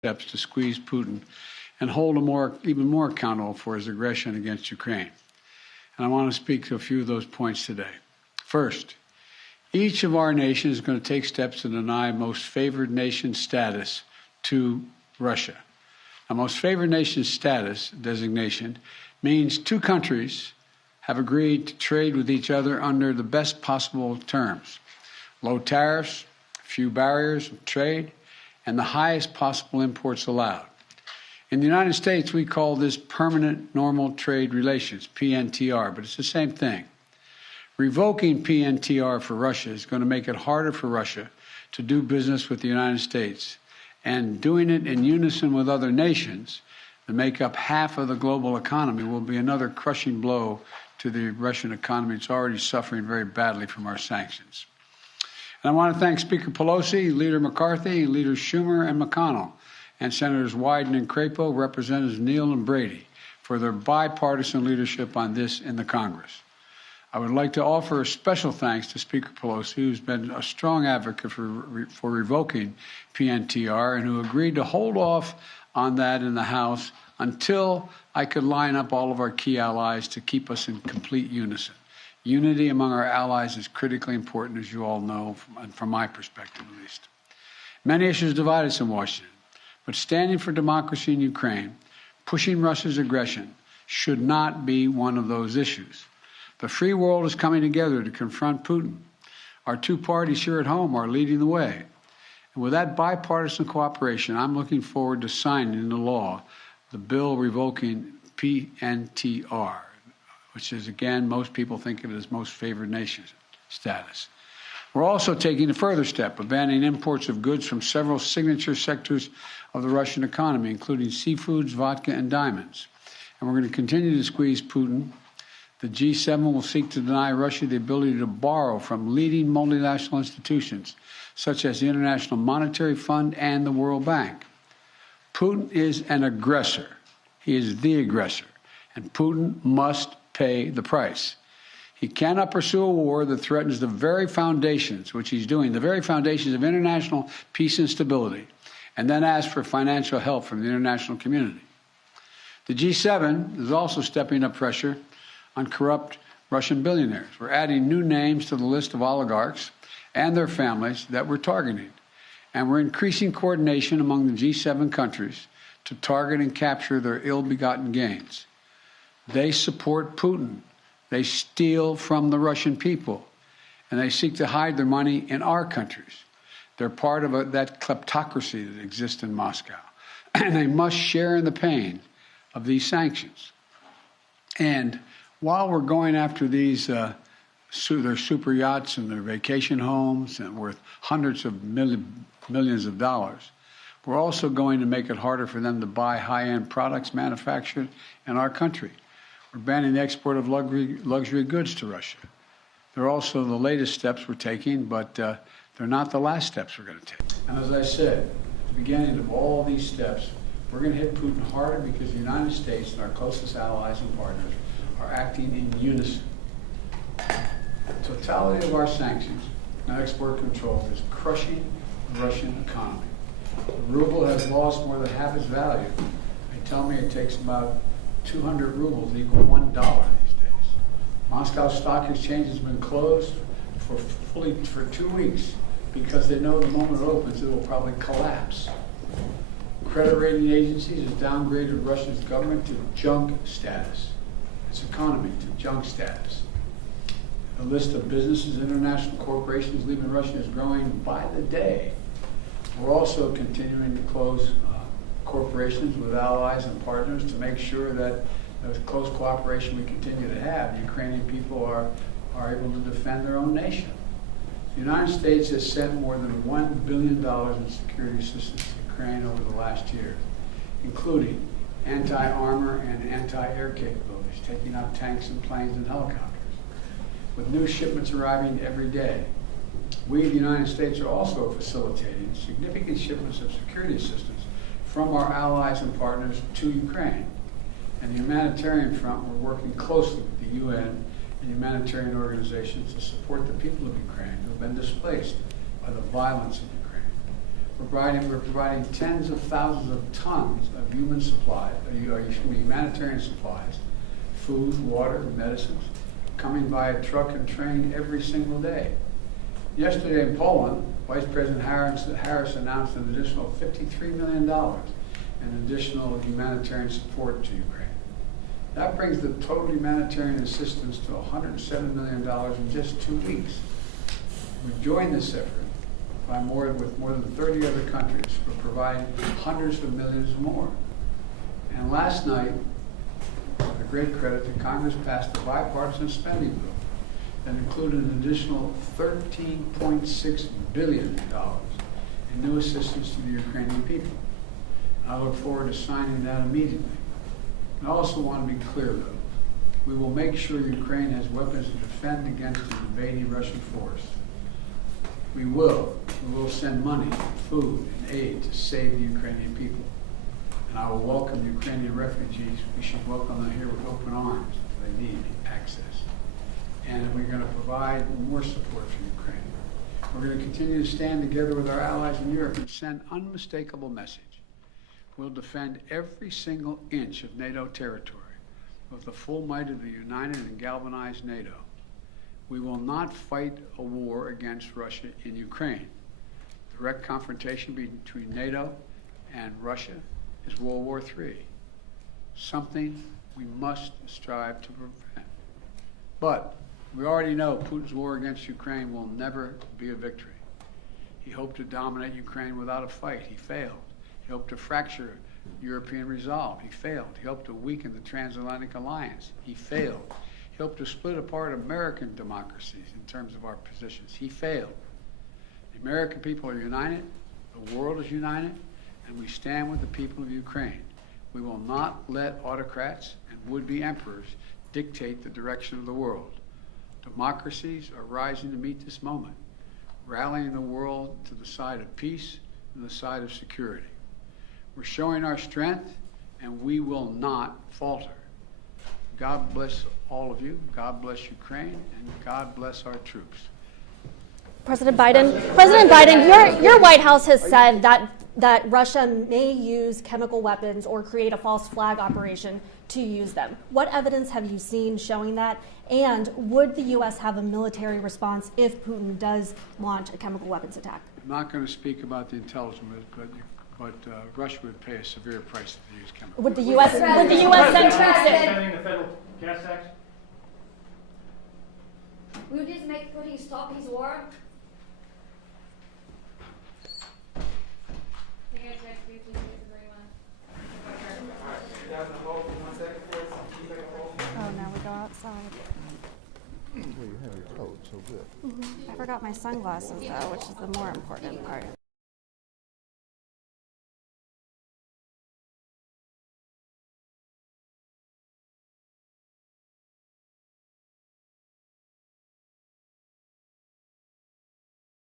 steps to squeeze Putin and hold him even more accountable for his aggression against Ukraine. And I want to speak to a few of those points today. First, each of our nations is going to take steps to deny most favored nation status to Russia. Now, most favored nation status designation means two countries have agreed to trade with each other under the best possible terms: low tariffs, few barriers of trade, and the highest possible imports allowed. In the United States, we call this permanent normal trade relations, PNTR, but it's the same thing. Revoking PNTR for Russia is going to make it harder for Russia to do business with the United States, and doing it in unison with other nations that make up half of the global economy will be another crushing blow to the Russian economy. It's already suffering very badly from our sanctions. And I want to thank Speaker Pelosi, Leader McCarthy, Leaders Schumer and McConnell, and Senators Wyden and Crapo, Representatives Neal and Brady, for their bipartisan leadership on this in the Congress. I would like to offer a special thanks to Speaker Pelosi, who's been a strong advocate for revoking PNTR and who agreed to hold off on that in the House until I could line up all of our key allies to keep us in complete unison. Unity among our allies is critically important, as you all know, from my perspective at least. Many issues divide us in Washington, but standing for democracy in Ukraine, pushing Russia's aggression, should not be one of those issues. The free world is coming together to confront Putin. Our two parties here at home are leading the way. And with that bipartisan cooperation, I'm looking forward to signing into law the bill revoking PNTR, which is, again, most people think of it as most favored nation status. We're also taking a further step of banning imports of goods from several signature sectors of the Russian economy, including seafoods, vodka, and diamonds. And we're going to continue to squeeze Putin. The G7 will seek to deny Russia the ability to borrow from leading multinational institutions, such as the International Monetary Fund and the World Bank. Putin is an aggressor. He is the aggressor, and Putin must pay the price. He cannot pursue a war that threatens the very foundations, which he's doing, the very foundations of international peace and stability, and then ask for financial help from the international community. The G7 is also stepping up pressure on corrupt Russian billionaires. We're adding new names to the list of oligarchs and their families that we're targeting. And we're increasing coordination among the G7 countries to target and capture their ill-begotten gains. They support Putin. They steal from the Russian people, and they seek to hide their money in our countries. They're part of that kleptocracy that exists in Moscow, and they must share in the pain of these sanctions. And while we're going after these their super yachts and their vacation homes and worth hundreds of millions of dollars, we're also going to make it harder for them to buy high-end products manufactured in our country. We're banning the export of luxury goods to Russia. They're also the latest steps we're taking, but they're not the last steps we're going to take. And as I said, at the beginning of all these steps, we're going to hit Putin harder because the United States and our closest allies and partners are acting in unison. The totality of our sanctions and export controls is crushing the Russian economy. The ruble has lost more than half its value. They tell me it takes about 200 rubles equal $1 these days. Moscow Stock Exchange has been closed for 2 weeks because they know the moment it opens, it will probably collapse. Credit rating agencies have downgraded Russia's government to junk status. Its economy to junk status. The list of businesses, international corporations leaving Russia is growing by the day. We're also continuing to close corporations with allies and partners to make sure that the close cooperation we continue to have, the Ukrainian people are able to defend their own nation. The United States has sent more than $1 billion in security assistance to Ukraine over the last year, including anti-armor and anti-air capabilities, taking out tanks and planes and helicopters, with new shipments arriving every day. We, the United States, are also facilitating significant shipments of security assistance from our allies and partners to Ukraine. And the humanitarian front, we're working closely with the UN and humanitarian organizations to support the people of Ukraine who have been displaced by the violence in Ukraine. We're providing tens of thousands of tons of human supplies, humanitarian supplies, food, water, medicines, coming via truck and train every single day. Yesterday in Poland, Vice President Harris announced an additional $53 million in additional humanitarian support to Ukraine. That brings the total humanitarian assistance to $107 million in just 2 weeks. We joined this effort with more than 30 other countries. We're providing hundreds of millions more. And last night, with a great credit to Congress, passed a bipartisan spending bill that included an additional $13.6 billion in new assistance to the Ukrainian people. I look forward to signing that immediately. I also want to be clear, though. We will make sure Ukraine has weapons to defend against the invading Russian force. We will send money, food, and aid to save the Ukrainian people. And I will welcome Ukrainian refugees. We should welcome them here with open arms. They need access. And we're going to provide more support for Ukraine. We're going to continue to stand together with our allies in Europe and send unmistakable message. We'll defend every single inch of NATO territory with the full might of the united and galvanized NATO. We will not fight a war against Russia in Ukraine. Direct confrontation between NATO and Russia is World War III, something we must strive to prevent. But we already know Putin's war against Ukraine will never be a victory. He hoped to dominate Ukraine without a fight. He failed. He hoped to fracture European resolve. He failed. He hoped to weaken the transatlantic alliance. He failed. He hoped to split apart American democracies in terms of our positions. He failed. The American people are united. The world is united. And we stand with the people of Ukraine. We will not let autocrats and would-be emperors dictate the direction of the world. Democracies are rising to meet this moment, rallying the world to the side of peace and the side of security. We're showing our strength, and we will not falter. God bless all of you. God bless Ukraine, and God bless our troops. President Biden, your White House has said that Russia may use chemical weapons or create a false flag operation to use them. What evidence have you seen showing that? And would the U.S. have a military response if Putin does launch a chemical weapons attack? I'm not going to speak about the intelligence, but Russia would pay a severe price if they use chemical weapons. Would the U.S. send troops in? Defending the federal gas tax? Will this make Putin stop his war? Oh, now we go outside. Well, you have your coat, so good. I forgot my sunglasses, though, which is the more important part.